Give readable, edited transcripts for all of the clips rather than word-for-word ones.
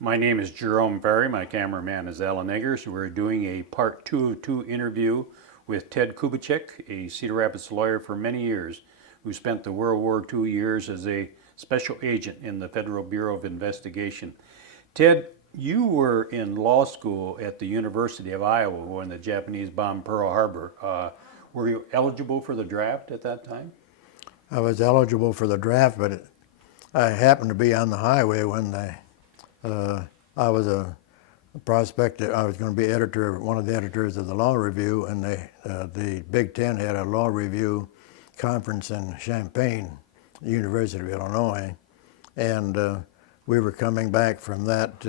My name is Jerome Barry. My cameraman is Alan Eggers. We're doing a part two of two interview with Ted Kubicek, a Cedar Rapids lawyer for many years, who spent the World War II years as a special agent in the Federal Bureau of Investigation. Ted, you were in law school at the University of Iowa when the Japanese bombed Pearl Harbor. Were you eligible for the draft at that time? I was eligible for the draft, but I happened to be on the highway when I was a prospect. I was going to be editor, one of the editors of the Law Review, and the Big Ten had a law review conference in Champaign, University of Illinois, and we were coming back from that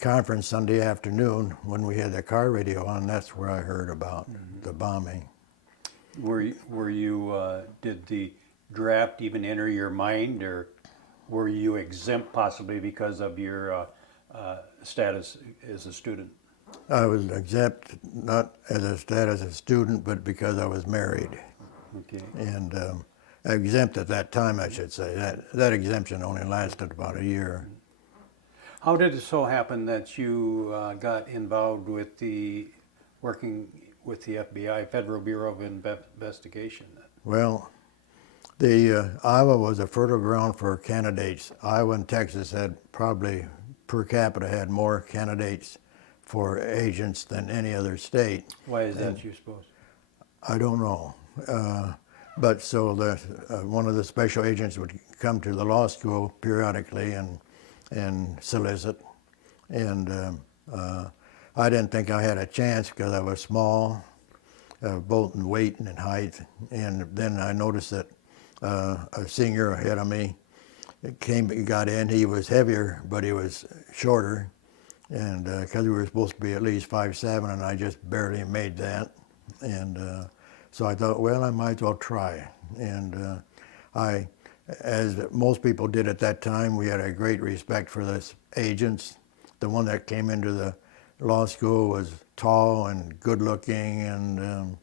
conference Sunday afternoon when we had the car radio on. That's where I heard about the bombing. Did the draft even enter your mind, or were you exempt possibly because of your status as a student? I was exempt not as a status of student, but because I was married. Okay. And exempt at that time, I should say. That exemption only lasted about a year. How did it so happen that you got involved with working with the FBI, Federal Bureau of Investigation? Well, the Iowa was a fertile ground for candidates. Iowa and Texas had probably per capita had more candidates for agents than any other state. Why is that, you suppose? I don't know. But so one of the special agents would come to the law school periodically and solicit. And I didn't think I had a chance because I was small, both in weight and in height. And then I noticed that a senior ahead of me he got in. He was heavier, but he was shorter. And because we were supposed to be at least 5'7", and I just barely made that. And so I thought, well, I might as well try. And as most people did at that time, we had a great respect for the agents. The one that came into the law school was tall and good looking and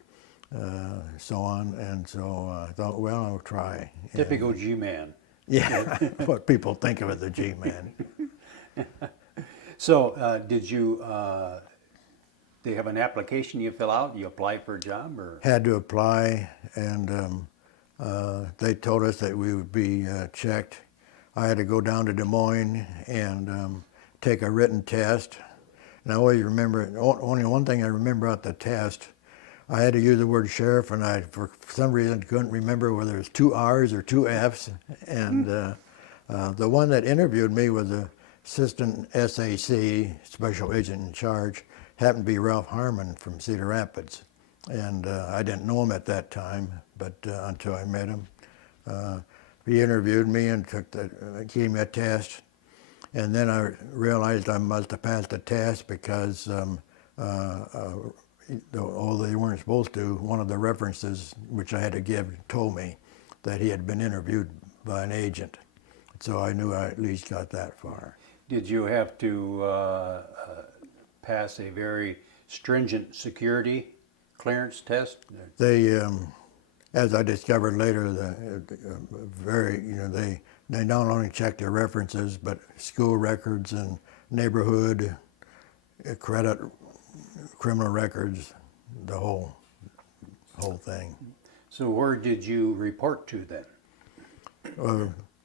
so on. And so I thought, well, I'll try. Typical G-man. Yeah, what people think of as a G-man. So they have an application you fill out? You apply for a job, or? Had to apply, and they told us that we would be checked. I had to go down to Des Moines and take a written test. And I always remember, only one thing I remember about the test, I had to use the word sheriff, and I, for some reason, couldn't remember whether it was 2 R's or 2 F's. And the one that interviewed me was the assistant SAC, special agent in charge, happened to be Ralph Harmon from Cedar Rapids. And I didn't know him at that time, but until I met him. He interviewed me and gave me a test. And then I realized I must have passed the test because although they weren't supposed to, one of the references which I had to give told me that he had been interviewed by an agent. So I knew I at least got that far. Did you have to pass a very stringent security clearance test? They, as I discovered later, they not only checked their references, but school records and neighborhood, credit, criminal records, the whole thing. So where did you report to then?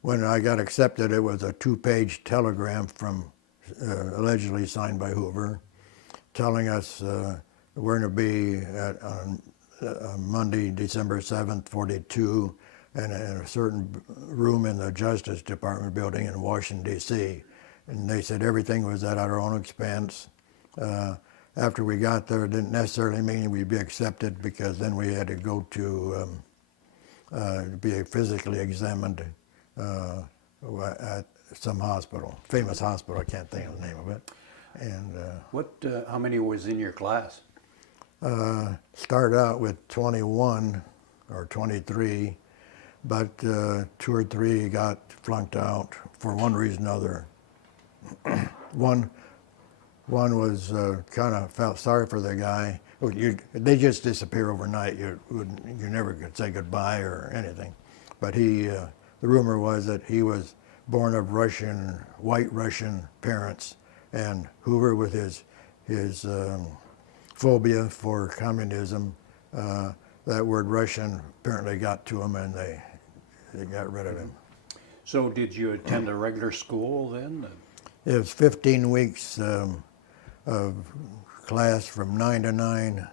When I got accepted, it was a 2-page telegram from allegedly signed by Hoover, telling us we're going to be on Monday, December 7th, 42, and in a certain room in the Justice Department building in Washington, D.C. And they said everything was at our own expense. After we got there, it didn't necessarily mean we'd be accepted, because then we had to go to be physically examined at some hospital, famous hospital, I can't think of the name of it. And how many was in your class? Started out with 21 or 23, but 2 or 3 got flunked out for one reason or another. One was kind of felt sorry for the guy. They just disappear overnight. You never could say goodbye or anything. But the rumor was that he was born of Russian, white Russian parents, and Hoover with his phobia for communism, that word Russian apparently got to him, and they got rid of him. So did you attend a regular school then? It was 15 weeks of class from 9 to 9.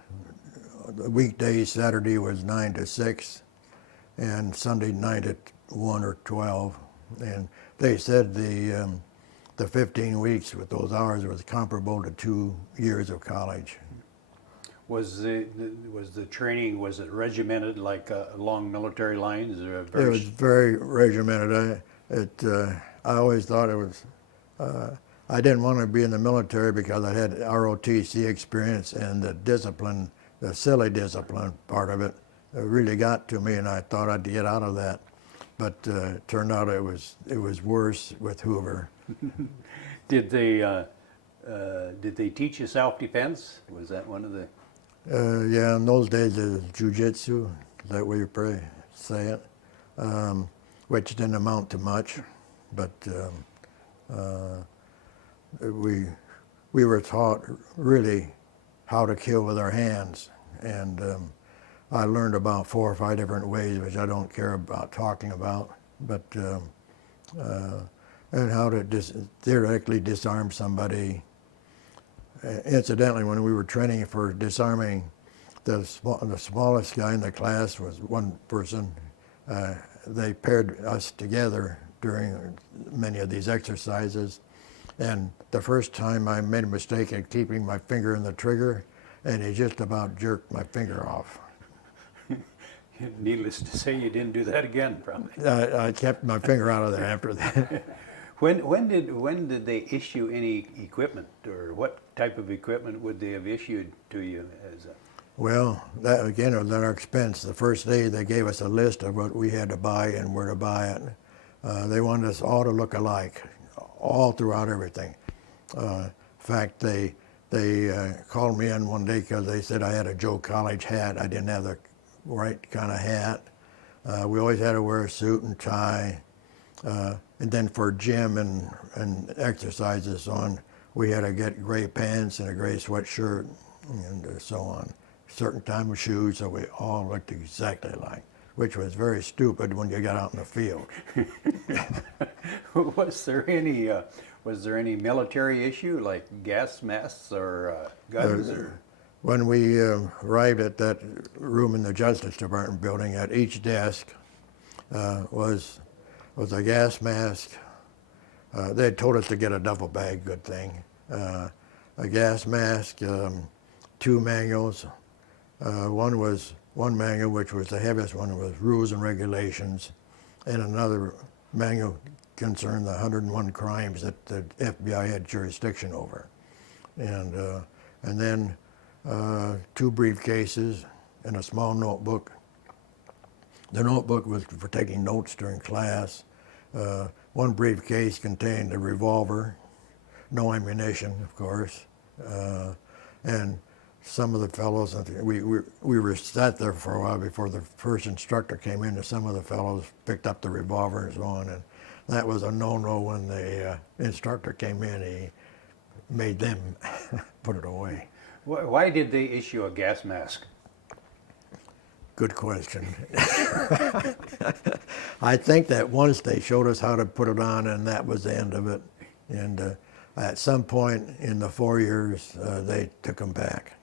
The weekdays, Saturday was 9 to 6, and Sunday 9 to 1 or 12. And they said the 15 weeks with those hours was comparable to 2 years of college. Was the training, was it regimented like along military lines? Or It was very regimented. I always thought it was. I didn't want to be in the military because I had ROTC experience, and the discipline, the silly discipline part of it, really got to me, and I thought I'd get out of that. But it turned out it was worse with Hoover. Did they teach you self-defense? Was that one of the? Yeah, in those days it was jujitsu, is that way you probably say it, which didn't amount to much, but we were taught really how to kill with our hands, and I learned about 4 or 5 different ways, which I don't care about talking about, but and how to theoretically disarm somebody. Incidentally, when we were training for disarming, the smallest guy in the class was one person. They paired us together during many of these exercises, and the first time I made a mistake at keeping my finger in the trigger, and he just about jerked my finger off. Needless to say, you didn't do that again, probably. I kept my finger out of there after that. When did they issue any equipment, or what type of equipment would they have issued to you as a? Well, that again was at our expense. The first day they gave us a list of what we had to buy and where to buy it. They wanted us all to look alike, all throughout everything. In fact, they called me in one day because they said I had a Joe College hat. I didn't have the right kind of hat. We always had to wear a suit and tie. And then for gym and exercises on, we had to get gray pants and a gray sweatshirt and so on. Certain time of shoes, so we all looked exactly alike, which was very stupid when you got out in the field. Was there any military issue like gas masks or guns? Or? When we arrived at that room in the Justice Department building, at each desk was a gas mask. They had told us to get a duffel bag, good thing. A gas mask, 2 manuals. One manual, which was the heaviest one, was rules and regulations, and another manual concerned the 101 crimes that the FBI had jurisdiction over. And then 2 briefcases and a small notebook. The notebook was for taking notes during class. One briefcase contained a revolver, no ammunition, of course, and some of the fellows, we were sat there for a while before the first instructor came in, and some of the fellows picked up the revolver and so on, and that was a no-no. When the instructor came in, he made them put it away. Why did they issue a gas mask? Good question. I think that once they showed us how to put it on, and that was the end of it. And at some point in the 4 years, they took them back.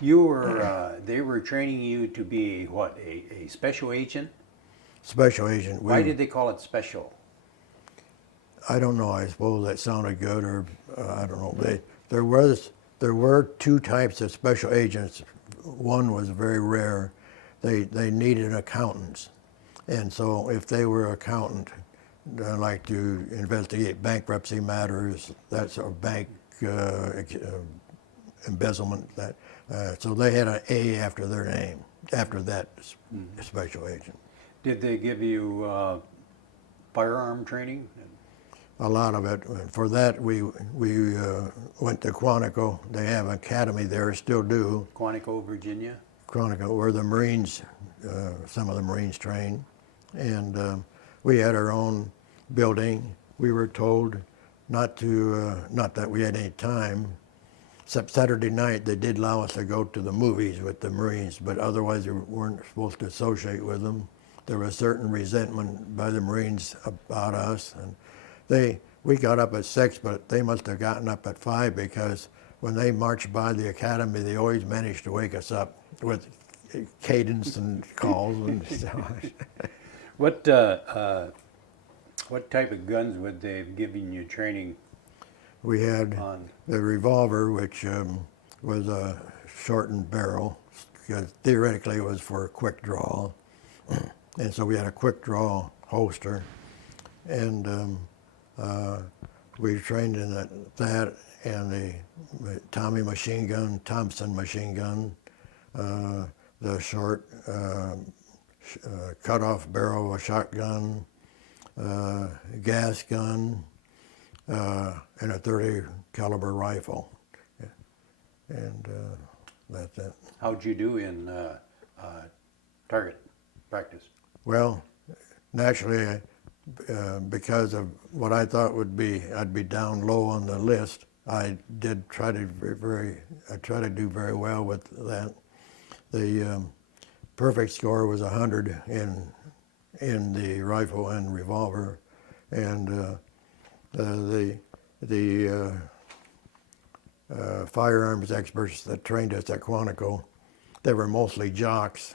They were training you to be what, a special agent? Special agent. Why did they call it special? I don't know. I suppose that sounded good, or I don't know. There were 2 types of special agents. One was very rare. They needed accountants, and so if they were accountant, like to investigate bankruptcy matters, that's a bank embezzlement. So they had an A after their name, after that special agent. Did they give you firearm training? A lot of it. For that, we went to Quantico. They have an academy there, still do. Quantico, Virginia? Quantico, where the Marines, some of the Marines train. And we had our own building, we were told not to, not that we had any time. Except Saturday night, they did allow us to go to the movies with the Marines, but otherwise we weren't supposed to associate with them. There was certain resentment by the Marines about us, and we got up at 6, but they must have gotten up at 5 because when they marched by the academy, they always managed to wake us up with cadence and calls and stuff. What type of guns would they have given you training We had on? the revolver, which was a shortened barrel, because theoretically it was for quick draw. And so we had a quick draw holster, and we trained in that and the Tommy machine gun, Thompson machine gun, the short cut-off barrel of a shotgun, gas gun, and a 30 caliber rifle, and that's it. How'd you do in target practice? Well, naturally, because of what I thought I'd be down low on the list, I did try to do very well with that. The perfect score was 100 in the rifle and revolver, and the firearms experts that trained us at Quantico, they were mostly jocks,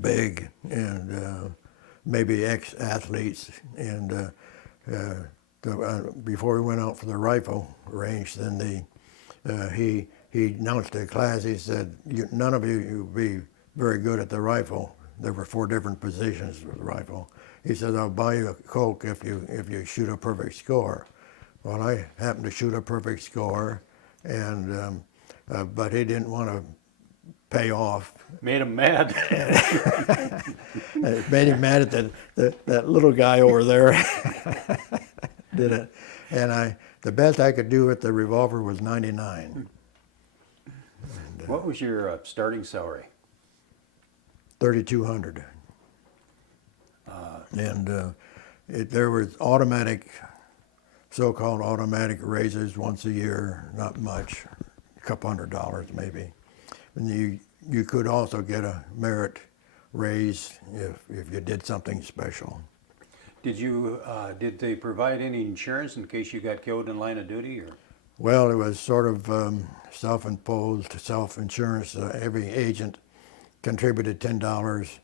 big, and maybe ex-athletes. And before we went out for the rifle range, then he announced to the class, he said, none of you will be very good at the rifle. There were 4 different positions with the rifle. He said, I'll buy you a Coke if you shoot a perfect score. Well, I happened to shoot a perfect score, and but he didn't want to pay off. Made him mad. It made him mad at that little guy over there. Did it. And the best I could do with the revolver was 99. And, What was your starting salary? 3,200. And there was automatic, so-called automatic raises once a year, not much, a couple $100 maybe. And you could also get a merit raise if you did something special. Did they provide any insurance in case you got killed in line of duty, or? Well, it was sort of self-imposed self-insurance. Every agent contributed $10,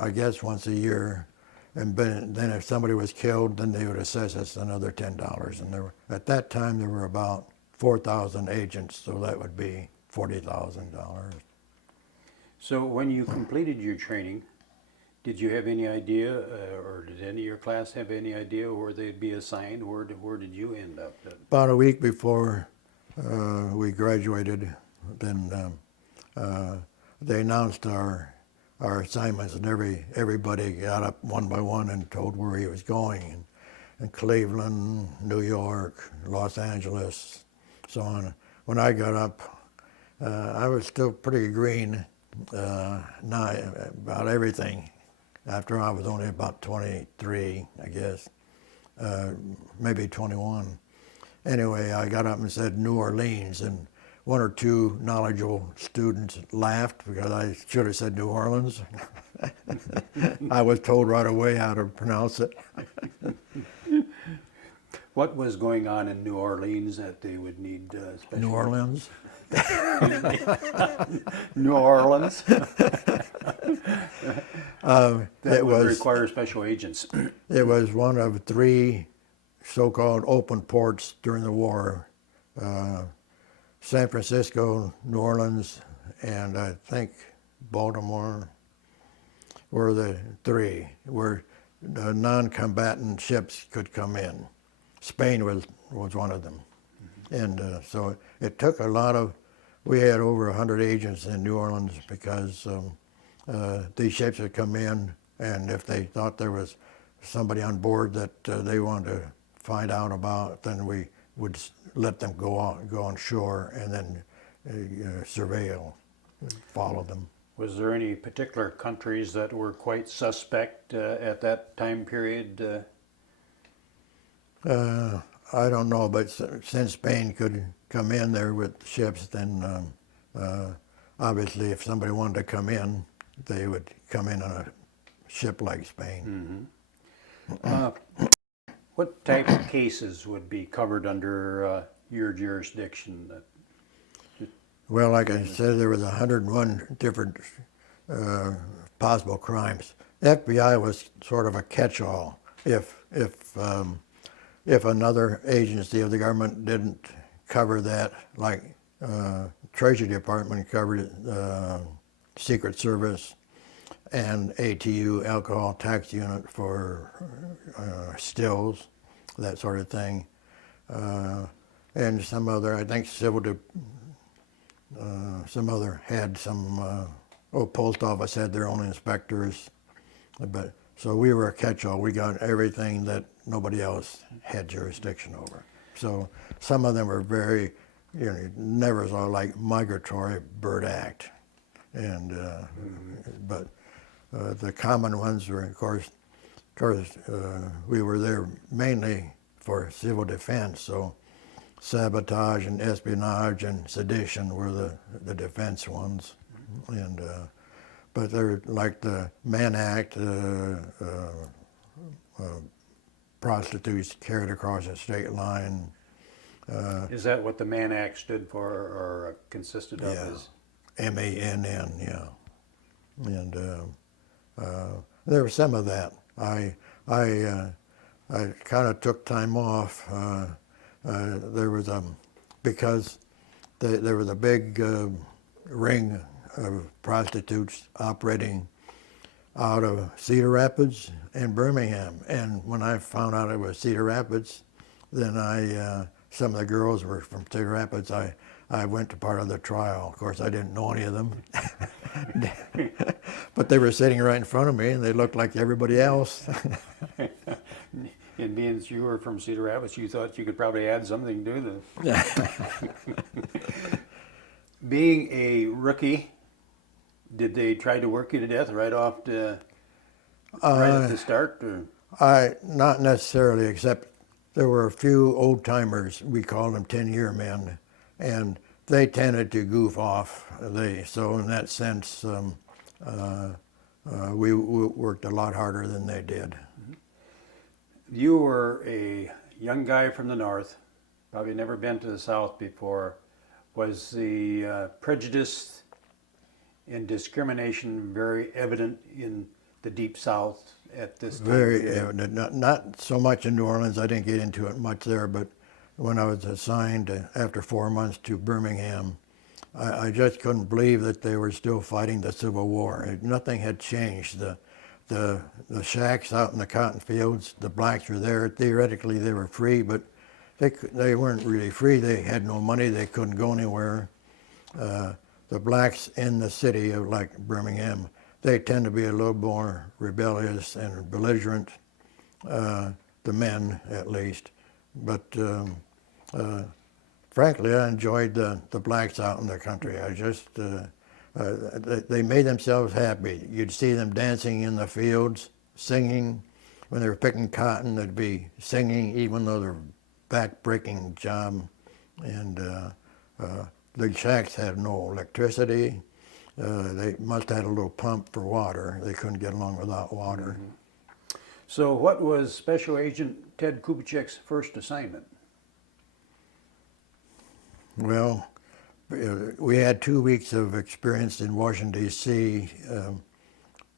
I guess, once a year. And then if somebody was killed, then they would assess us another $10. And at that time, there were about 4,000 agents, so that would be $40,000. So when you completed your training, did you have any idea, or did any of your class have any idea where they'd be assigned? Where did you end up? About a week before we graduated, then they announced our assignments, and everybody got up one by one and told where he was going. And Cleveland, New York, Los Angeles, so on. When I got up, I was still pretty green about everything. After I was only about 23, I guess, maybe 21. Anyway, I got up and said New Orleans, and 1 or 2 knowledgeable students laughed because I should have said New Orleans. I was told right away how to pronounce it. What was going on in New Orleans that they would need special? New Orleans? New Orleans? That would was require special agents. It was one of 3 so-called open ports during the war. San Francisco, New Orleans, and I think Baltimore were the 3 where the non-combatant ships could come in. Spain was one of them. And so it took a lot of, we had over 100 agents in New Orleans because these ships would come in, and if they thought there was somebody on board that they wanted to find out about, then we would let them go on shore and then surveil, follow them. Was there any particular countries that were quite suspect at that time period? I don't know, but since Spain could come in there with ships, then obviously if somebody wanted to come in, they would come in on a ship like Spain. What type of cases would be covered under your jurisdiction? Well, like I said, there was 101 different possible crimes. FBI was sort of a catch-all. If another agency of the government didn't cover that, like Treasury Department covered it, Secret Service, and ATU, Alcohol Tax Unit for stills, that sort of thing, and some other, I think some other had some, post office had their own inspectors, but so we were a catch-all. We got everything that nobody else had jurisdiction over. So some of them were very, never saw like Migratory Bird Act, and but the common ones were, of course, we were there mainly for civil defense. So sabotage and espionage and sedition were the defense ones, and but they're like the Mann Act, prostitutes carried across the state line. Is that what the Mann Act stood for or consisted of? Yeah, MANN, yeah, and there was some of that. I kind of took time off. There was because there was a big ring of prostitutes operating out of Cedar Rapids and Birmingham. And when I found out it was Cedar Rapids, then some of the girls were from Cedar Rapids. I went to part of the trial. Of course, I didn't know any of them, but they were sitting right in front of me, and they looked like everybody else. And being you were from Cedar Rapids, you thought you could probably add something to this. Being a rookie, did they try to work you to death right off right at the start? Or? Not necessarily, except there were a few old timers. We called them 10-year men, and they tended to goof off. So in that sense, we worked a lot harder than they did. You were a young guy from the north, probably never been to the south before. Was the prejudice and discrimination very evident in the deep south at this time? Very evident. Not so much in New Orleans. I didn't get into it much there, but when I was assigned after 4 months to Birmingham, I just couldn't believe that they were still fighting the Civil War. Nothing had changed. The shacks out in the cotton fields, the blacks were there. Theoretically, they were free, but they weren't really free. They had no money. They couldn't go anywhere. The blacks in the city of like Birmingham, they tend to be a little more rebellious and belligerent, the men at least. But frankly, I enjoyed the blacks out in the country. I just, they made themselves happy. You'd see them dancing in the fields, singing. When they were picking cotton, they'd be singing even though they're back-breaking job. And the shacks had no electricity. They must have had a little pump for water. They couldn't get along without water. Mm-hmm. So what was Special Agent Ted Kubicek's first assignment? Well, we had 2 weeks of experience in Washington, D.C.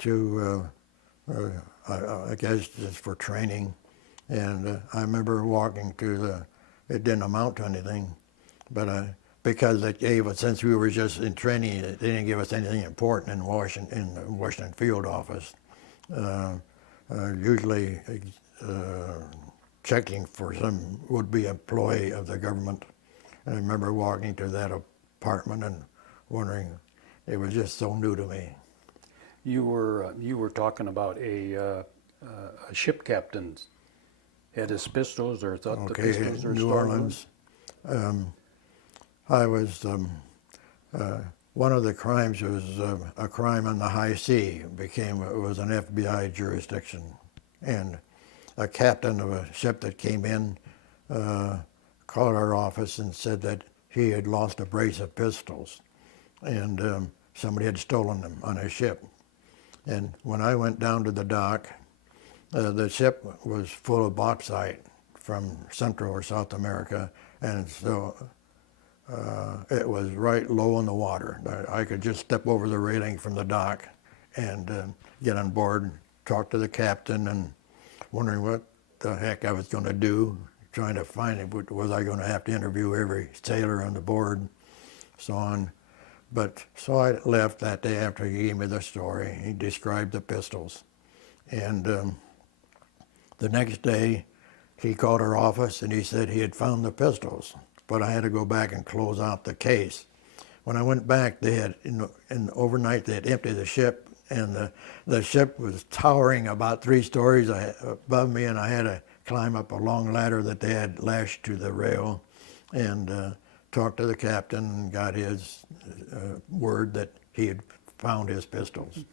I guess just for training. And I remember walking to it didn't amount to anything, but because they gave us, since we were just in training, they didn't give us anything important in the Washington field office. Usually checking for some would-be employee of the government. And I remember walking to that apartment and wondering, it was just so new to me. You were talking about a ship captain had his pistols or thought the pistols were New stolen. Orleans. I was one of the crimes was a crime on the high sea. It was an FBI jurisdiction, and a captain of a ship that came in called our office and said that he had lost a brace of pistols, and somebody had stolen them on his ship. And when I went down to the dock, the ship was full of bauxite from Central or South America, and so it was right low in the water. I could just step over the railing from the dock and get on board, talk to the captain, and wondering what the heck I was going to do, trying to find it. Was I going to have to interview every sailor on the board, so on. But so I left that day after he gave me the story. He described the pistols. And the next day, he called our office and he said he had found the pistols, but I had to go back and close out the case. When I went back, they had, overnight, they had emptied the ship, and the ship was towering about 3 stories above me, and I had to climb up a long ladder that they had lashed to the rail, and talked to the captain and got his word that he had found his pistols.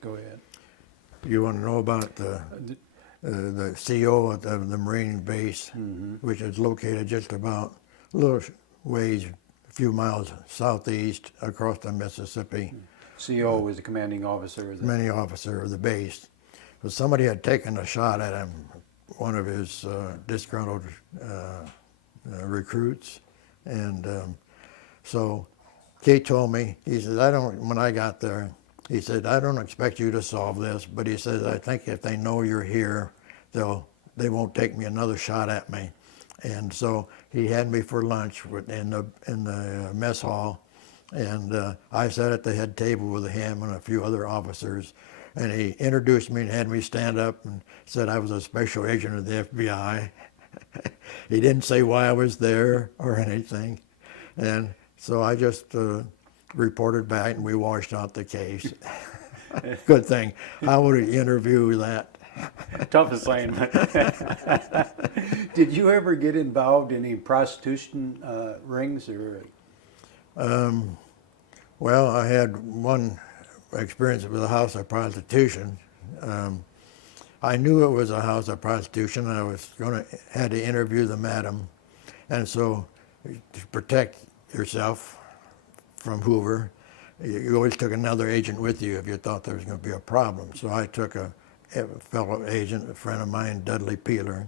Go ahead. You want to know about the CO of the Marine base, which is located just about a little ways, a few miles southeast across the Mississippi. CO was the commanding officer. Commanding officer of the base. But somebody had taken a shot at him, one of his disgruntled recruits, and so he told me, he said, when I got there, he said, I don't expect you to solve this, but he says, I think if they know you're here, they won't take me another shot at me. And so he had me for lunch in the mess hall, and I sat at the head table with him and a few other officers, and he introduced me and had me stand up and said I was a special agent of the FBI. He didn't say why I was there or anything, and so I just reported back and we washed out the case. Good thing. How would he interview that? Tough assignment. Did you ever get involved in any prostitution rings or? Well, I had one experience with a house of prostitution. I knew it was a house of prostitution. I was had to interview the madam, and so to protect yourself from Hoover, you always took another agent with you if you thought there was going to be a problem. So I took a fellow agent, a friend of mine, Dudley Peeler.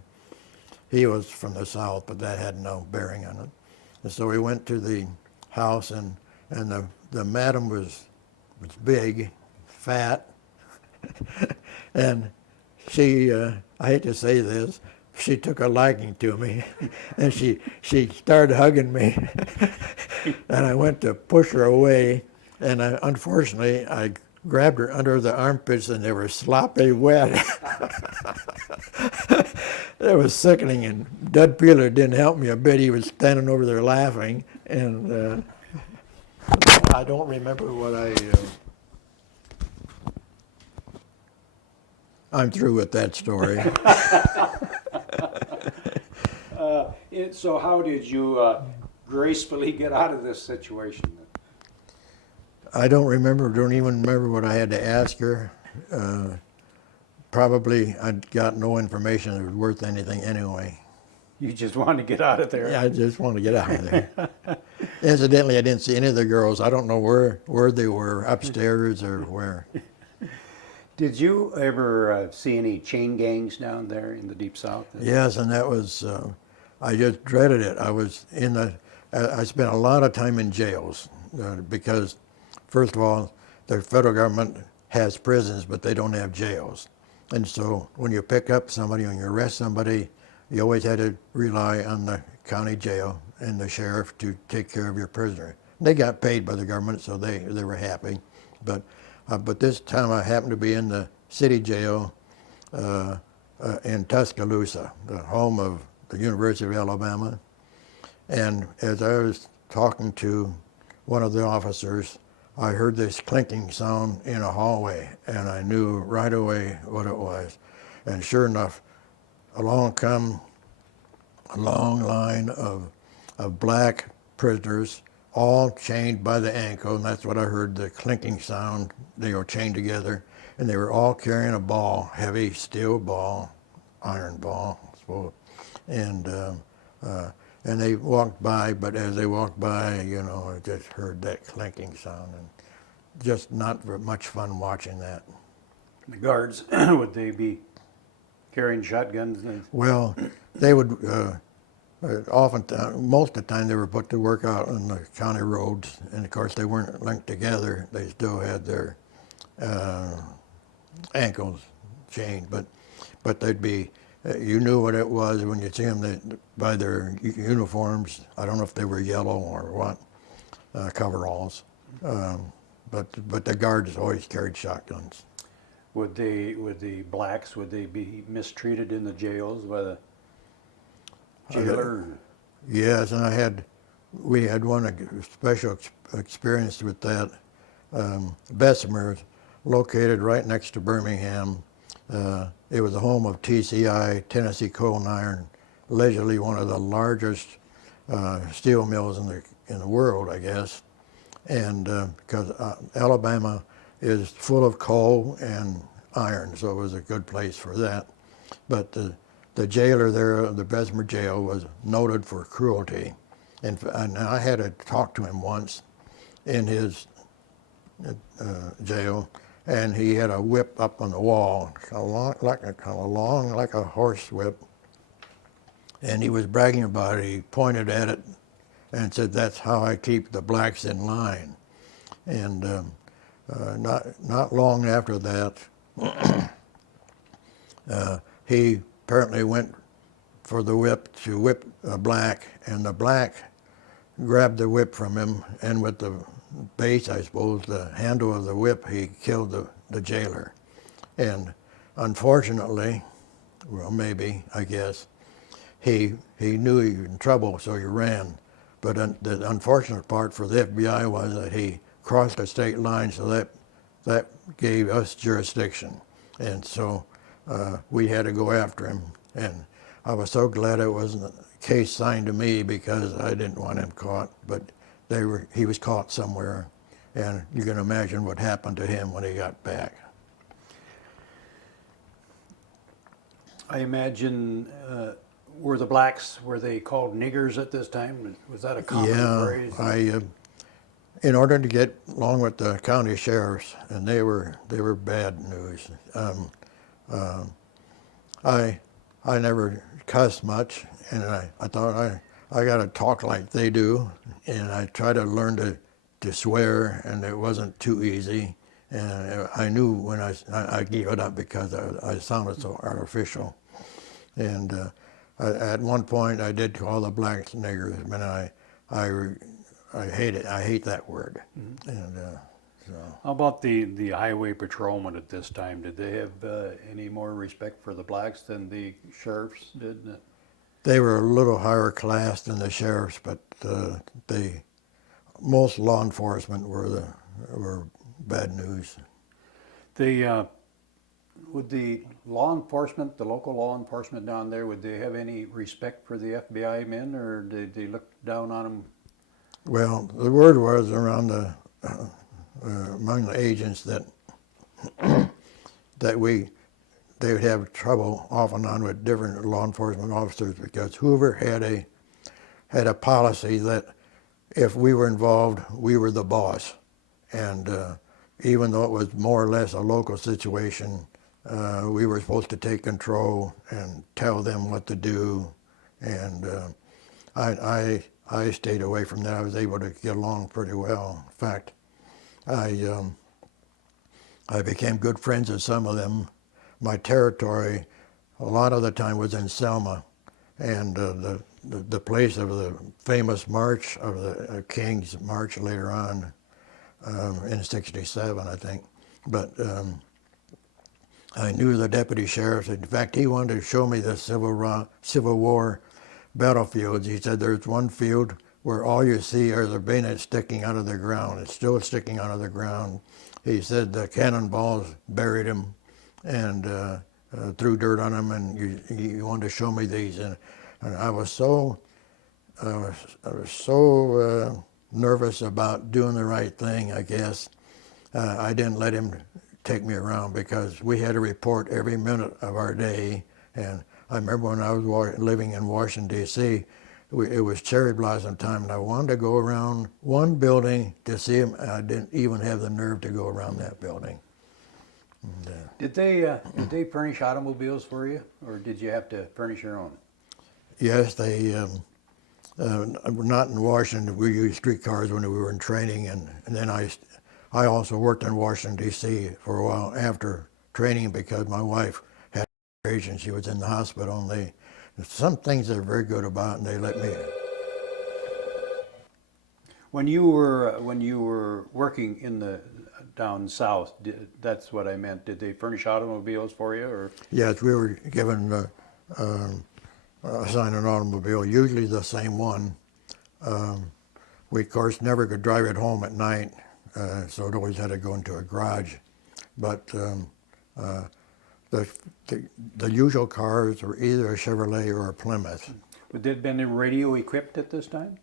He was from the South, but that had no bearing on it. And so we went to the house, and the madam was big, fat, and she, I hate to say this, she took a liking to me, and she started hugging me, and I went to push her away, and unfortunately I grabbed her under the armpits, and they were sloppy wet. It was sickening, and Dud Peeler didn't help me a bit. He was standing over there laughing, and I don't remember what I'm through with that story. So how did you gracefully get out of this situation? I don't even remember what I had to ask her. Probably I got no information that was worth anything anyway. You just wanted to get out of there. Yeah, I just wanted to get out of there. Incidentally, I didn't see any of the girls. I don't know where they were, upstairs or where. Did you ever see any chain gangs down there in the Deep South? Yes, and that was, I just dreaded it. I spent a lot of time in jails because, first of all, the federal government has prisons, but they don't have jails. And so when you pick up somebody, when you arrest somebody, you always had to rely on the county jail and the sheriff to take care of your prisoner. They got paid by the government, so they were happy. But this time I happened to be in the city jail in Tuscaloosa, the home of the University of Alabama. And as I was talking to one of the officers, I heard this clinking sound in a hallway, and I knew right away what it was. And sure enough, along come a long line of of black prisoners, all chained by the ankle, and that's what I heard, the clinking sound. They were chained together, and they were all carrying a ball, heavy steel ball, iron ball, I suppose. And they walked by, but as they walked by, you know, I just heard that clinking sound, and just not very much fun watching that. The guards, would they be carrying shotguns? Well, they would often, most of the time, they were put to work out on the county roads, and of course they weren't linked together. They still had their ankles chained, but they'd be. You knew what it was when you see them by their uniforms. I don't know if they were yellow or what, coveralls, but the guards always carried shotguns. Would the blacks, would they be mistreated in the jails by the jailer? Yes, and we had one special experience with that. Bessemer, located right next to Birmingham. It was the home of TCI, Tennessee Coal and Iron, allegedly one of the largest steel mills in the world, I guess. And because Alabama is full of coal and iron, so it was a good place for that. But the jailer there, the Bessemer jail, was noted for cruelty. And I had to talk to him once in his jail, and he had a whip up on the wall, kind of long, like a horse whip. And he was bragging about it. He pointed at it and said, "That's how I keep the blacks in line." And not long after that, he apparently went for the whip to whip a black, and the black grabbed the whip from him, and with the base, I suppose, the handle of the whip, he killed the jailer. And unfortunately, well, maybe, I guess, he knew he was in trouble, so he ran. But the unfortunate part for the FBI was that he crossed the state line, so that gave us jurisdiction. And so we had to go after him. And I was so glad it wasn't a case signed to me, because I didn't want him caught. But he was caught somewhere. And you can imagine what happened to him when he got back. I imagine, were the blacks, were they called niggers at this time? Was that a common phrase? In order to get along with the county sheriffs, and they were bad news. I never cussed much, and I thought I got to talk like they do, and I tried to learn to swear, and it wasn't too easy. And I knew when I gave it up because I sounded so artificial. And at one point I did call the blacks niggers, and I hate it. I hate that word. Mm-hmm. And so. How about the highway patrolmen at this time? Did they have any more respect for the blacks than the sheriffs did? They were a little higher class than the sheriffs, but most law enforcement were bad news. Would the law enforcement, the local law enforcement down there, would they have any respect for the FBI men, or did they look down on them? Well, the word was around among the agents that they would have trouble off and on with different law enforcement officers, because Hoover had a policy that if we were involved, we were the boss. And even though it was more or less a local situation, we were supposed to take control and tell them what to do. And I stayed away from that. I was able to get along pretty well. In fact, I became good friends with some of them. My territory, a lot of the time, was in Selma, and the place of the famous march of the King's March later on in '67, I think. But I knew the deputy sheriff. In fact, he wanted to show me the Civil War battlefields. He said there's one field where all you see are the bayonets sticking out of the ground. It's still sticking out of the ground. He said the cannonballs buried him and threw dirt on him, and you wanted to show me these. And I was so I was so nervous about doing the right thing, I guess. I didn't let him take me around because we had to report every minute of our day. And I remember when I was living in Washington, D.C., it was cherry blossom time, and I wanted to go around one building to see him. I didn't even have the nerve to go around that building. And, Did they furnish automobiles for you, or did you have to furnish your own? yes, they not in Washington. We used streetcars when we were in training, and then I also worked in Washington D.C. for a while after training because my wife had a operation. She was in the hospital, and some things they're very good about, and they let me. When you were working in the down south, that's what I meant. Did they furnish automobiles for you, or? Yes, we were given assigned an automobile, usually the same one. We, of course, never could drive it home at night, so it always had to go into a garage. But the, the usual cars were either a Chevrolet or a Plymouth. But did been radio equipped at this time?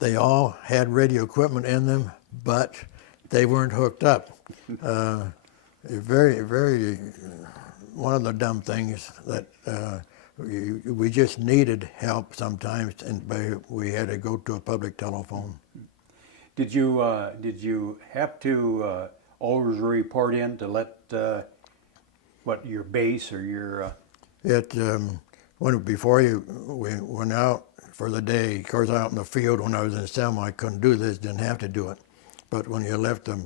They all had radio equipment in them, but they weren't hooked up. Very, one of the dumb things that we just needed help sometimes, and we had to go to a public telephone. Did you have to always report in to let what your base or your Before we went out for the day, of course, out in the field when I was in Selma, I couldn't do this, didn't have to do it. But when you left the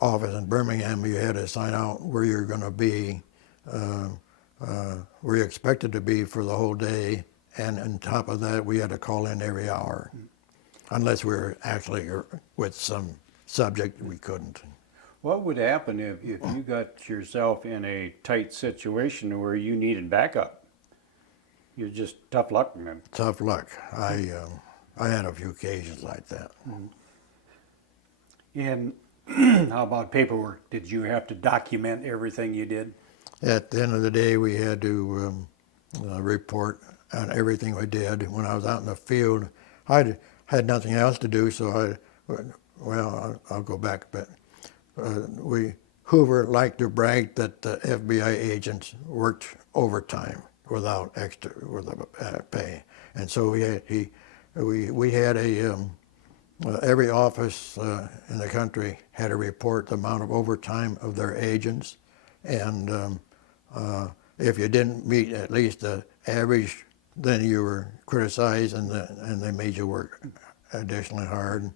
office in Birmingham, you had to sign out where you're going to be, where you expected to be for the whole day, and on top of that, we had to call in every hour. Unless we were actually with some subject, we couldn't. What would happen if you got yourself in a tight situation where you needed backup? You're just tough luck, man. Tough luck. I had a few occasions like that. And how about paperwork? Did you have to document everything you did? At the end of the day, we had to report on everything we did. When I was out in the field, I had nothing else to do, so I'll go back a bit. Hoover liked to brag that the FBI agents worked overtime without pay, and so we had every office in the country had to report the amount of overtime of their agents, and if you didn't meet at least the average, then you were criticized, and they made you work additionally hard.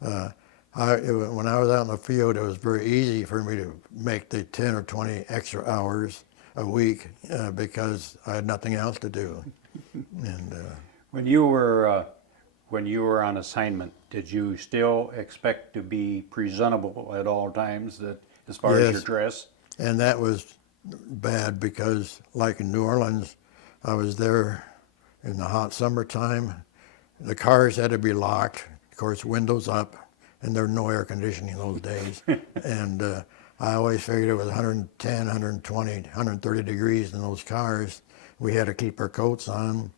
When I was out in the field, it was very easy for me to make the 10 or 20 extra hours a week because I had nothing else to do. And when you were on assignment, did you still expect to be presentable at all times, that as far as your dress? And that was bad because, like in New Orleans, I was there in the hot summertime. The cars had to be locked, of course, windows up, and there was no air conditioning those days. And I always figured it was 110, 120, 130 degrees in those cars. We had to keep our coats on.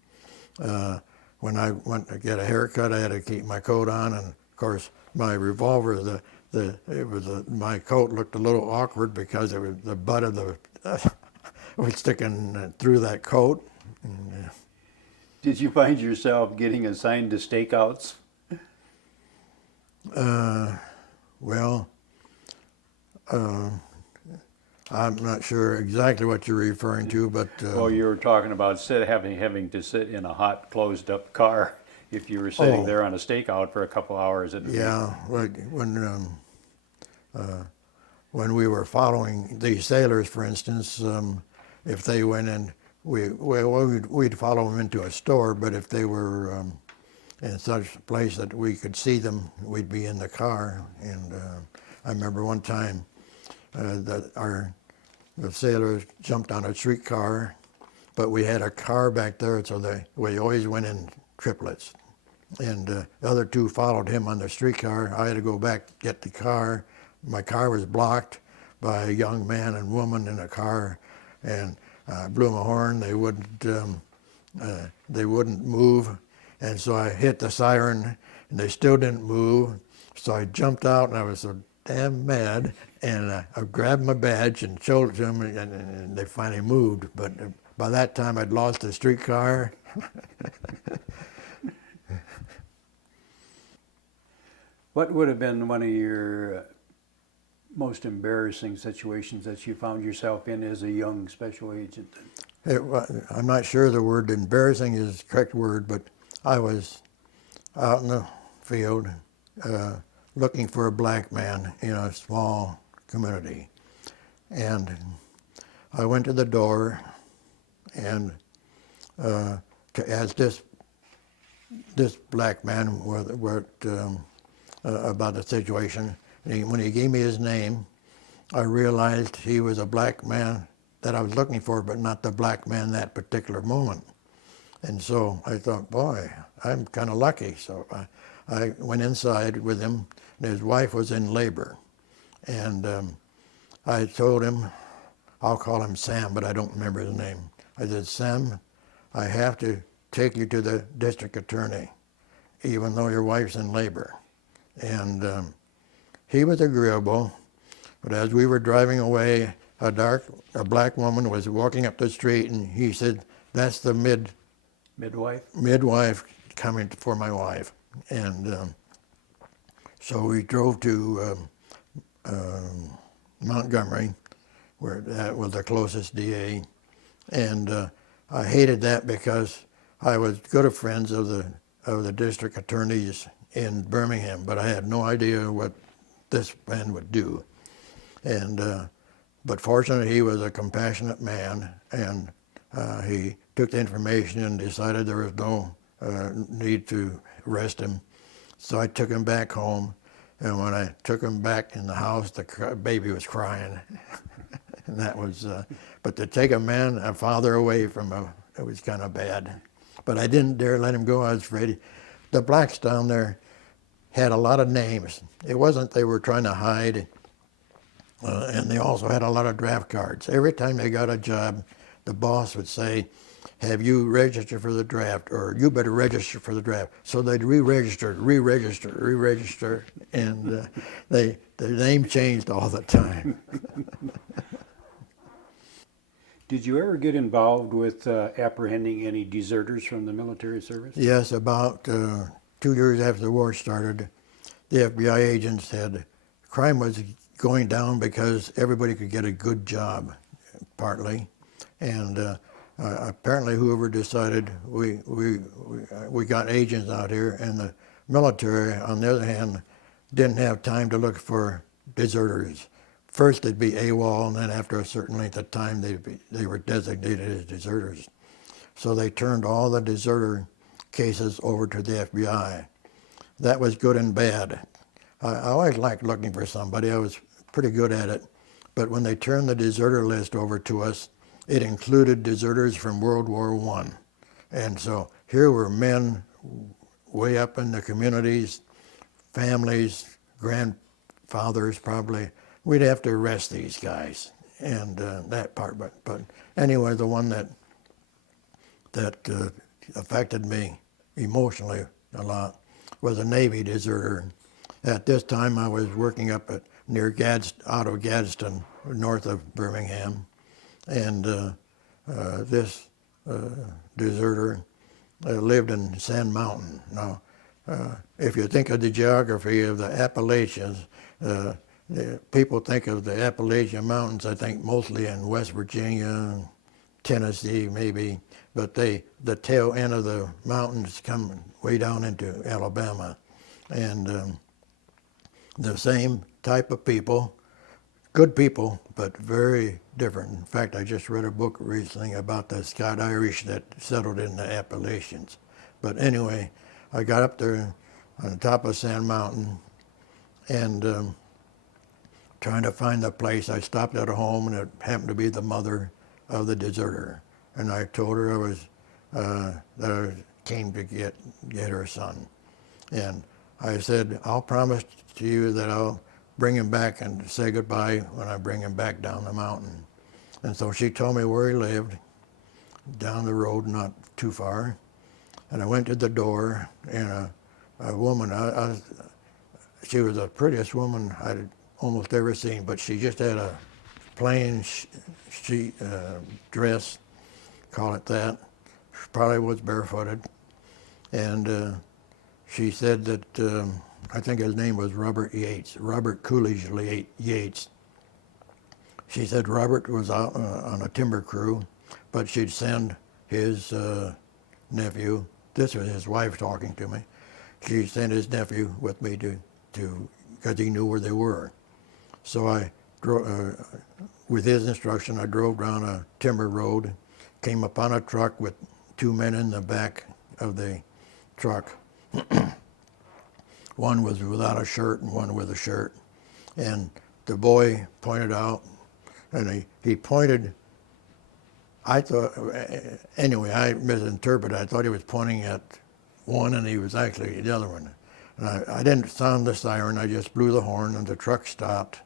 When I went to get a haircut, I had to keep my coat on, and of course, my revolver, my coat looked a little awkward because it was the butt of the was sticking through that coat. And, did you find yourself getting assigned to stakeouts? I'm not sure exactly what you're referring to, but Well, you were talking about having to sit in a hot, closed-up car if you were sitting there on a stakeout for a couple hours. Yeah, like when we were following these sailors, for instance, if they went in, we'd follow them into a store, but if they were in such a place that we could see them, we'd be in the car. And I remember one time the sailors jumped on a streetcar, but we had a car back there, so we always went in triplets. And the other two followed him on the streetcar. I had to go back to get the car. My car was blocked by a young man and woman in a car, and I blew my horn. They wouldn't move, And so I hit the siren, and they still didn't move. So I jumped out, and I was so damn mad, and I grabbed my badge and showed it to them, and they finally moved. But by that time, I'd lost the streetcar. What would have been one of your most embarrassing situations that you found yourself in as a young special agent? I'm not sure the word embarrassing is the correct word, but I was out in the field looking for a black man in a small community. And I went to the door and to ask this black man about the situation. And when he gave me his name, I realized he was a black man that I was looking for, but not the black man that particular moment. And so I thought, boy, I'm kind of lucky. So I went inside with him, and his wife was in labor. And I told him, I'll call him Sam, but I don't remember his name. I said, Sam, I have to take you to the district attorney, even though your wife's in labor. And he was agreeable, but as we were driving away, a black woman was walking up the street, and he said, that's the midwife coming for my wife. And so we drove to Montgomery, where that was the closest DA. And I hated that because I was good of friends of the district attorneys in Birmingham, but I had no idea what this man would do. And but fortunately, he was a compassionate man, and he took the information and decided there was no need to arrest him. So I took him back home, and when I took him back in the house, the baby was crying. And that was, but to take a father away from it was kind of bad. But I didn't dare let him go. I was afraid. The blacks down there had a lot of names. It wasn't they were trying to hide, and they also had a lot of draft cards. Every time they got a job, the boss would say, have you registered for the draft, or you better register for the draft. So they'd re-register, and their name changed all the time. Did you ever get involved with apprehending any deserters from the military service? Yes, about 2 years after the war started, the FBI agents had, crime was going down because everybody could get a good job, partly. And apparently whoever decided we got agents out here, and the military, on the other hand, didn't have time to look for deserters. First they'd be AWOL, and then after a certain length of time they were designated as deserters. So they turned all the deserter cases over to the FBI. That was good and bad. I always liked looking for somebody. I was pretty good at it. But when they turned the deserter list over to us, it included deserters from World War I. And so here were men way up in the communities, families, grandfathers probably. We'd have to arrest these guys, and that part. But anyway, the one that affected me emotionally a lot was a Navy deserter. At this time, I was working up out of Gadsden, north of Birmingham, and this deserter lived in Sand Mountain. Now, if you think of the geography of the Appalachians, people think of the Appalachian Mountains, I think mostly in West Virginia, Tennessee maybe, but the tail end of the mountains come way down into Alabama. And the same type of people, good people, but very different. In fact, I just read a book recently about the Scott-Irish that settled in the Appalachians. But anyway, I got up there on the top of Sand Mountain, and trying to find the place, I stopped at a home, and it happened to be the mother of the deserter. And I told her that I came to get her son. And I said, I'll promise to you that I'll bring him back and say goodbye when I bring him back down the mountain. And so she told me where he lived, down the road, not too far. and I went to the door, and a woman, she was the prettiest woman I'd almost ever seen, but she just had a plain dress, call it that. She probably was barefooted, and she said that, I think his name was Robert Yates, Robert Coolidge Yates. She said Robert was out on a timber crew, but she'd send his nephew, this was his wife talking to me, she sent his nephew with me to because he knew where they were. So I drove, with his instruction, I drove down a timber road, came upon a truck with two men in the back of the truck. One was without a shirt and one with a shirt. And the boy pointed out, and he pointed, I thought, anyway, I misinterpreted. I thought he was pointing at one and he was actually the other one. And I didn't sound the siren, I just blew the horn and the truck stopped.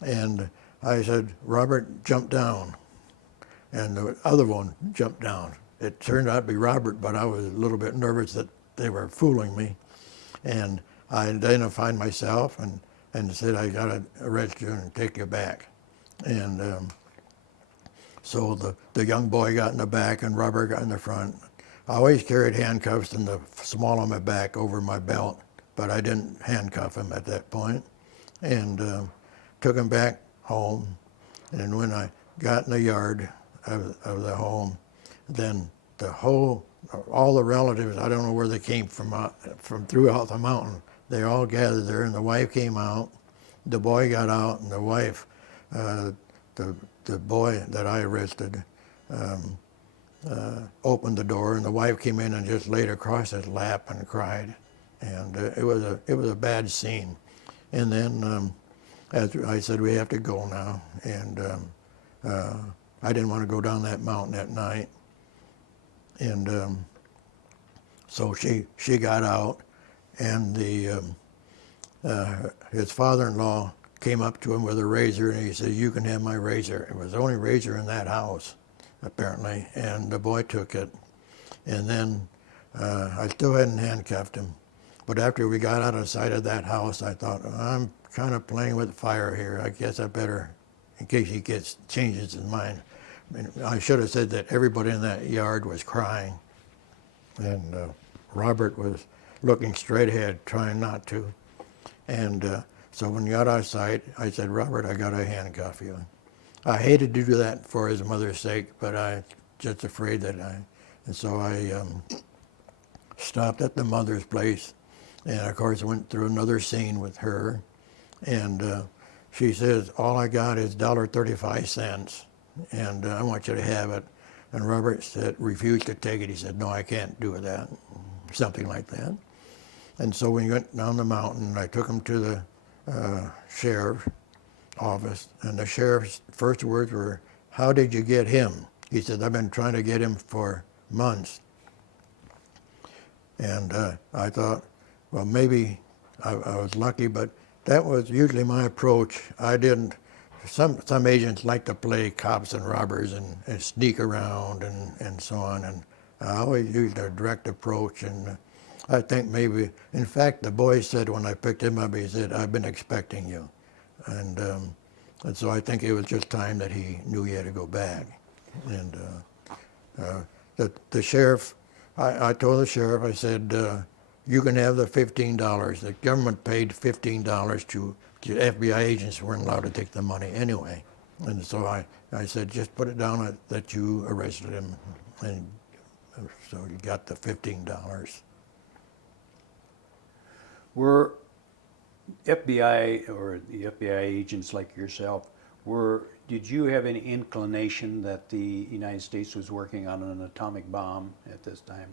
And I said, Robert, jump down. And the other one jumped down. It turned out to be Robert, but I was a little bit nervous that they were fooling me. And I identified myself and said, I got to arrest you and take you back. And so the young boy got in the back and Robert got in the front. I always carried handcuffs in the small of my back over my belt, but I didn't handcuff him at that point. And took him back home. And when I got in the yard of the home, then all the relatives, I don't know where they came from throughout the mountain, they all gathered there, and the wife came out, the boy got out, and the wife, the boy that I arrested, opened the door, and the wife came in and just laid across his lap and cried, and it was a bad scene. And then, as I said, we have to go now, and I didn't want to go down that mountain at night, and so she got out, and his father-in-law came up to him with a razor, and he said, you can have my razor. It was the only razor in that house, apparently, and the boy took it. And then I still hadn't handcuffed him. But after we got out of sight of that house, I thought, I'm kind of playing with fire here. I guess I better, in case he changes his mind. I should have said that everybody in that yard was crying. And Robert was looking straight ahead, trying not to. And so when we got out of sight, I said, Robert, I got to handcuff you. I hated to do that for his mother's sake, but I just afraid that and so I stopped at the mother's place, and of course went through another scene with her, and she says, all I got is $1.35, and I want you to have it. And Robert refused to take it. He said, no, I can't do that, something like that. And so we went down the mountain, and I took him to the sheriff's office, and the sheriff's first words were, how did you get him? He said, I've been trying to get him for months. And I thought, well, maybe I was lucky, but that was usually my approach. I didn't, some agents like to play cops and robbers and sneak around and so on, and I always used a direct approach, and I think maybe, in fact, the boy said when I picked him up, he said, I've been expecting you. And so I think it was just time that he knew he had to go back. And the sheriff, I told the sheriff, I said, you can have the $15. The government paid $15 to FBI agents who weren't allowed to take the money anyway. And so I said, just put it down that you arrested him. And so you got the $15. Were FBI or the FBI agents like yourself, did you have any inclination that the United States was working on an atomic bomb at this time?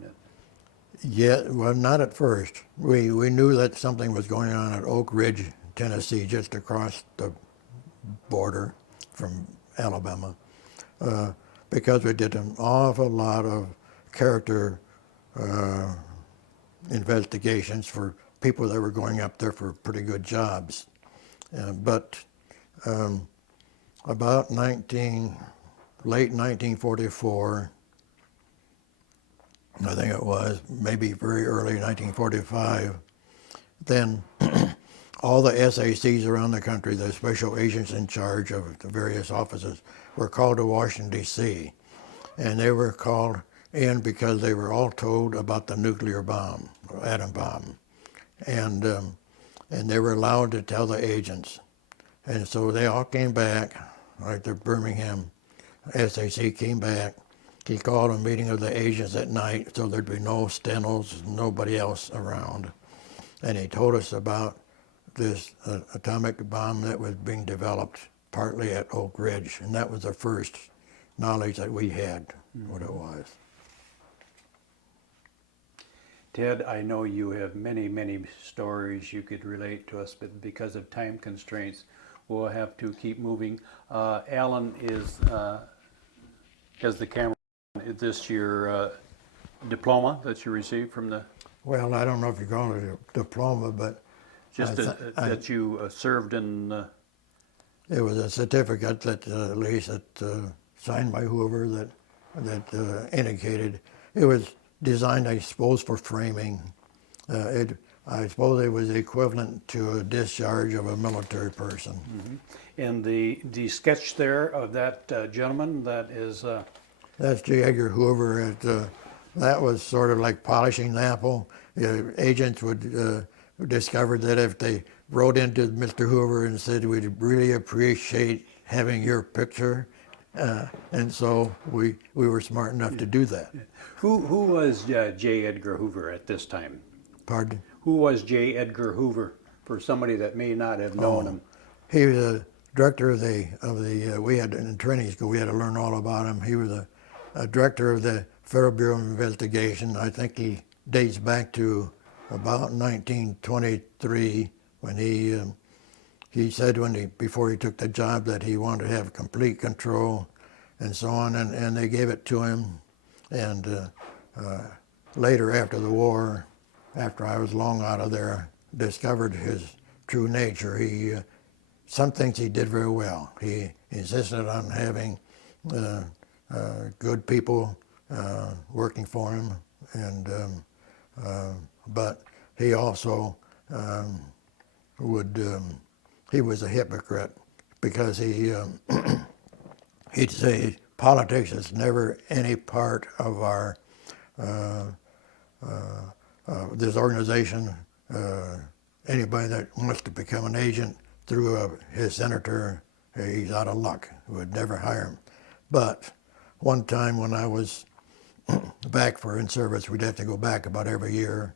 Yeah, well, not at first. We knew that something was going on at Oak Ridge, Tennessee, just across the border from Alabama, because we did an awful lot of character investigations for people that were going up there for pretty good jobs. But about late 1944, I think it was, maybe very early 1945. Then all the SACs around the country, the special agents in charge of the various offices, were called to Washington, D.C. And they were called in because they were all told about the nuclear bomb, atom bomb. And they were allowed to tell the agents. And so they all came back, like the Birmingham SAC came back. He called a meeting of the agents at night so there'd be no stenos, nobody else around. And he told us about this atomic bomb that was being developed partly at Oak Ridge. And that was the first knowledge that we had, what it was. Ted, I know you have many, many stories you could relate to us, but because of time constraints, we'll have to keep moving. Alan has the camera. Is this your diploma that you received from the? Well, I don't know if you call it a diploma, but Just that you served in. it was a certificate that at least that signed by Hoover that indicated it was designed, I suppose, for framing. I suppose it was equivalent to a discharge of a military person. Mm-hmm. And the sketch there of that gentleman, that is. That's J. Edgar Hoover. That was sort of like polishing the apple. Agents would discover that if they wrote into Mr. Hoover and said, we'd really appreciate having your picture, and so we were smart enough to do that. Who was J. Edgar Hoover at this time? Pardon? Who was J. Edgar Hoover, for somebody that may not have known him? He was a director of the we had in training school, we had to learn all about him. He was a director of the Federal Bureau of Investigation. I think he dates back to about 1923 when he said before he took the job that he wanted to have complete control and so on, and they gave it to him. And later after the war, after I was long out of there, discovered his true nature. Some things he did very well. He insisted on having good people working for him, and but he also he was a hypocrite because he'd say politics is never any part of our this organization. Anybody that wants to become an agent through his senator, he's out of luck. We would never hire him. But one time when I was back for in service, we'd have to go back about every year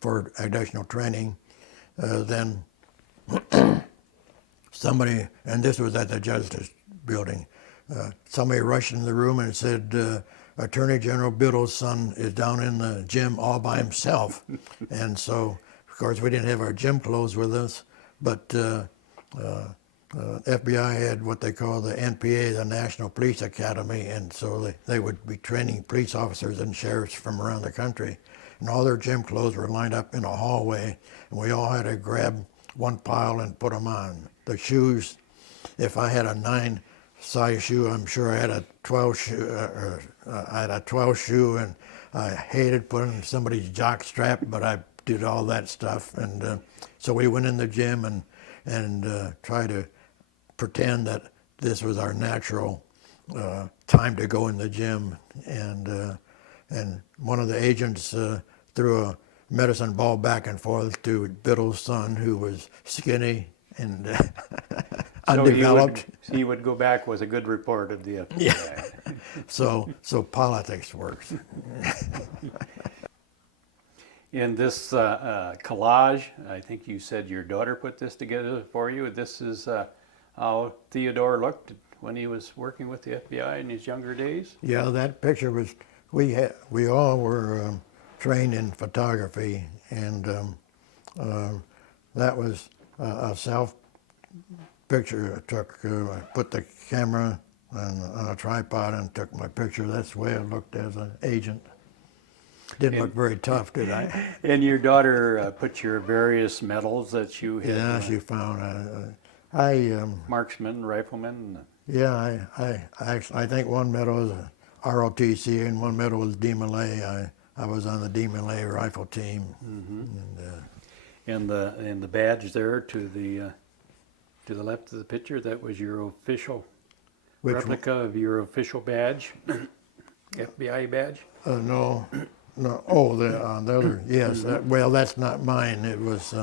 for additional training. Then somebody, and this was at the Justice Building, somebody rushed in the room and said, Attorney General Biddle's son is down in the gym all by himself. And so, of course, we didn't have our gym clothes with us, but FBI had what they call the NPA, the National Police Academy, and so they would be training police officers and sheriffs from around the country. And all their gym clothes were lined up in a hallway, and we all had to grab one pile and put them on. The shoes, if I had a 9 size shoe, I'm sure I had a 12 shoe, I had a 12 shoe, and I hated putting somebody's jock strap, but I did all that stuff. And so we went in the gym and tried to pretend that this was our natural time to go in the gym. And one of the agents threw a medicine ball back and forth to Biddle's son, who was skinny and undeveloped. So he would go back with a good report of the FBI. Yeah. So politics works. In this collage, I think you said your daughter put this together for you. This is how Theodore looked when he was working with the FBI in his younger days. Yeah, that picture was, we all were trained in photography, and that was a self picture I took. I put the camera on a tripod and took my picture. That's the way I looked as an agent. Didn't look very tough, did I? And your daughter put your various medals that you had. Yeah, she found. Marksman, rifleman. Yeah, I think one medal is ROTC, and one medal was DeMolay. I was on the DeMolay rifle team. And the badge there to the left of the picture, that was your official Which replica of your official badge, FBI badge. no, no. Oh, the other. Yes. Well, that's not mine. It was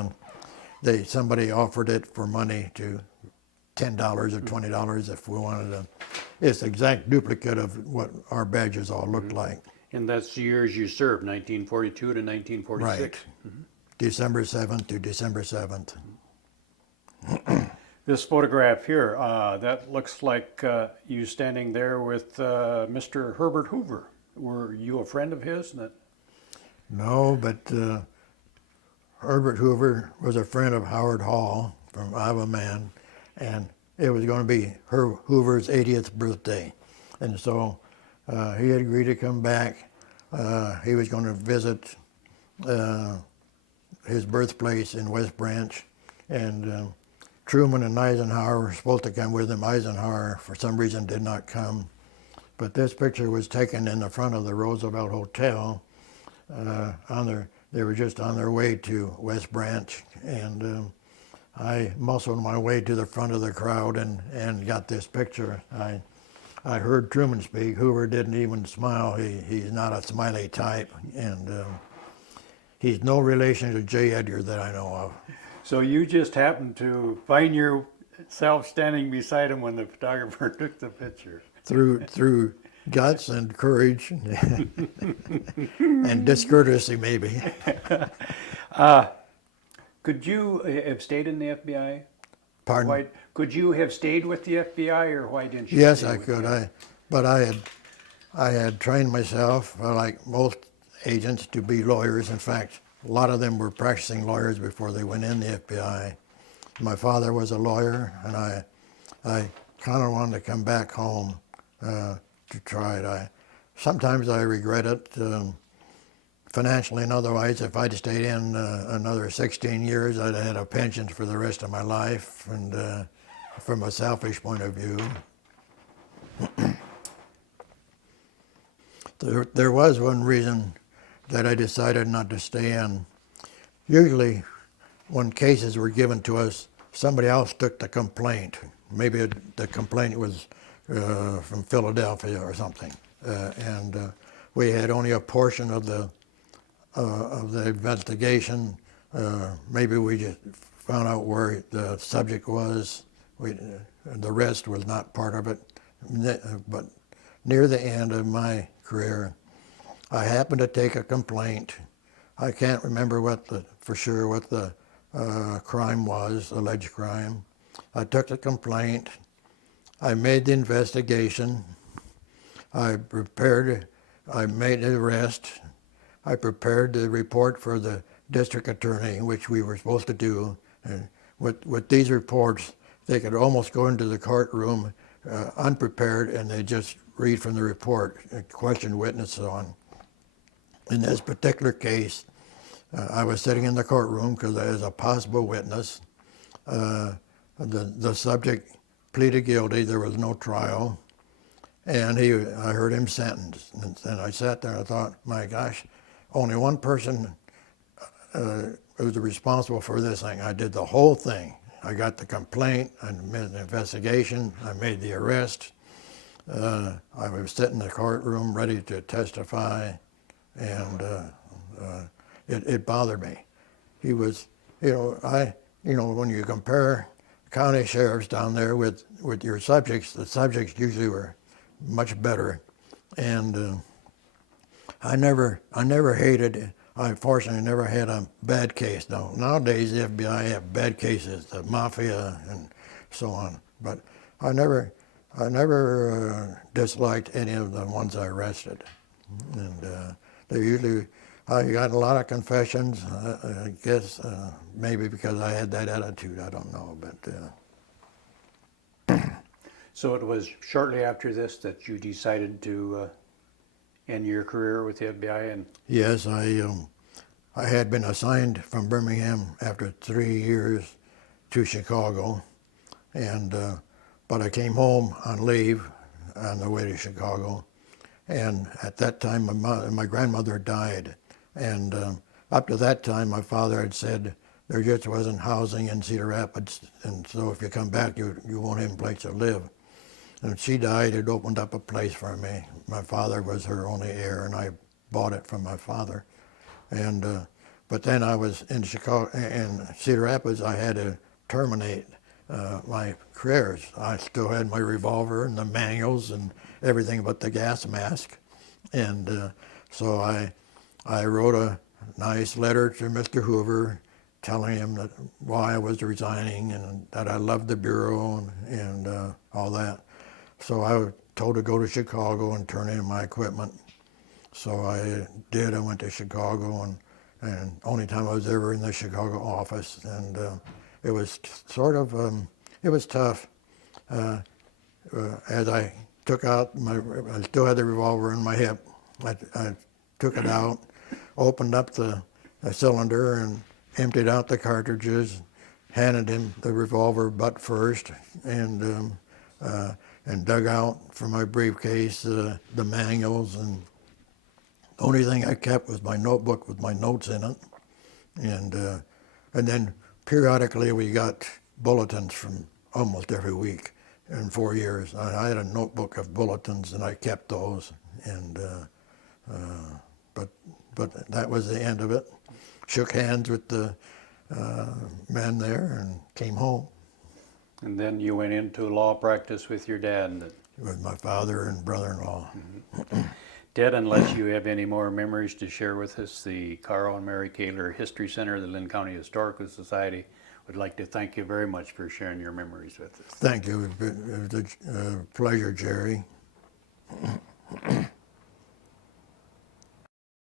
somebody offered it for money to $10 or $20 if we wanted to. It's the exact duplicate of what our badges all looked like. And that's the years you served, 1942 to 1946. Right. December 7th to December 7th. This photograph here, that looks like you standing there with Mr. Herbert Hoover. Were you a friend of his? No, but Herbert Hoover was a friend of Howard Hall from Iowa Man, and it was going to be Hoover's 80th birthday. And so he had agreed to come back. He was going to visit his birthplace in West Branch, and Truman and Eisenhower were supposed to come with him. Eisenhower, for some reason, did not come. But this picture was taken in the front of the Roosevelt Hotel. They were just on their way to West Branch, and I muscled my way to the front of the crowd and got this picture. I heard Truman speak. Hoover didn't even smile. He's not a smiley type, and he's no relation to J. Edgar that I know of. So you just happened to find yourself standing beside him when the photographer took the picture. Through guts and courage and discourtesy, maybe. Could you have stayed in the FBI? Pardon? Why, could you have stayed with the FBI, or why didn't you? Yes, stay I with could. the- But I had trained myself, like most agents, to be lawyers. In fact, a lot of them were practicing lawyers before they went in the FBI. My father was a lawyer, and I kind of wanted to come back home to try it. Sometimes I regret it, financially and otherwise. If I'd stayed in another 16 years, I'd have had a pension for the rest of my life, and from a selfish point of view. There was one reason that I decided not to stay in. Usually, when cases were given to us, somebody else took the complaint. Maybe the complaint was from Philadelphia or something, and we had only a portion of the investigation. Maybe we just found out where the subject was. The rest was not part of it. But near the end of my career, I happened to take a complaint. I can't remember for sure what the crime was, alleged crime. I took the complaint. I made the investigation. I made the arrest. I prepared the report for the district attorney, which we were supposed to do. And with these reports, they could almost go into the courtroom unprepared, and they just read from the report, question witnesses on. In this particular case, I was sitting in the courtroom because I was a possible witness. The subject pleaded guilty. There was no trial, and I heard him sentenced. And I sat there and I thought, my gosh, only one person was responsible for this thing. I did the whole thing. I got the complaint, I made the investigation, I made the arrest. I was sitting in the courtroom ready to testify, and it bothered me. He was, when you compare county sheriffs down there with your subjects, the subjects usually were much better. And I never hated, I fortunately never had a bad case. Now, nowadays the FBI have bad cases, the mafia and so on. But I never disliked any of the ones I arrested. And they usually, I got a lot of confessions. I guess maybe because I had that attitude, I don't know. But So it was shortly after this that you decided to end your career with the FBI, and yes, I had been assigned from Birmingham after 3 years to Chicago, and but I came home on leave on the way to Chicago, And at that time, my grandmother died. And up to that time, my father had said there just wasn't housing in Cedar Rapids, and so if you come back, you won't have a place to live. And she died, it opened up a place for me. My father was her only heir, and I bought it from my father. And but then I was in Chicago, in Cedar Rapids. I had to terminate my careers. I still had my revolver and the manuals and everything but the gas mask. And so I wrote a nice letter to Mr. Hoover telling him that why I was resigning and that I loved the Bureau and all that. So I was told to go to Chicago and turn in my equipment. So I did. I went to Chicago, and only time I was ever in the Chicago office. And it was sort of, it was tough. As I took out I still had the revolver in my hip. I took it out, opened up the cylinder and emptied out the cartridges, handed him the revolver butt first, and dug out from my briefcase the manuals. And the only thing I kept was my notebook with my notes in it. And then periodically we got bulletins from almost every week in 4 years. I had a notebook of bulletins and I kept those. And but that was the end of it. Shook hands with the men there and came home And then you went into law practice with your dad. with my father and brother-in-law. Ted, unless you have any more memories to share with us, the Carl and Mary Kaler History Center of the Linn County Historical Society would like to thank you very much for sharing your memories with us. Thank you. It was a pleasure, Jerry.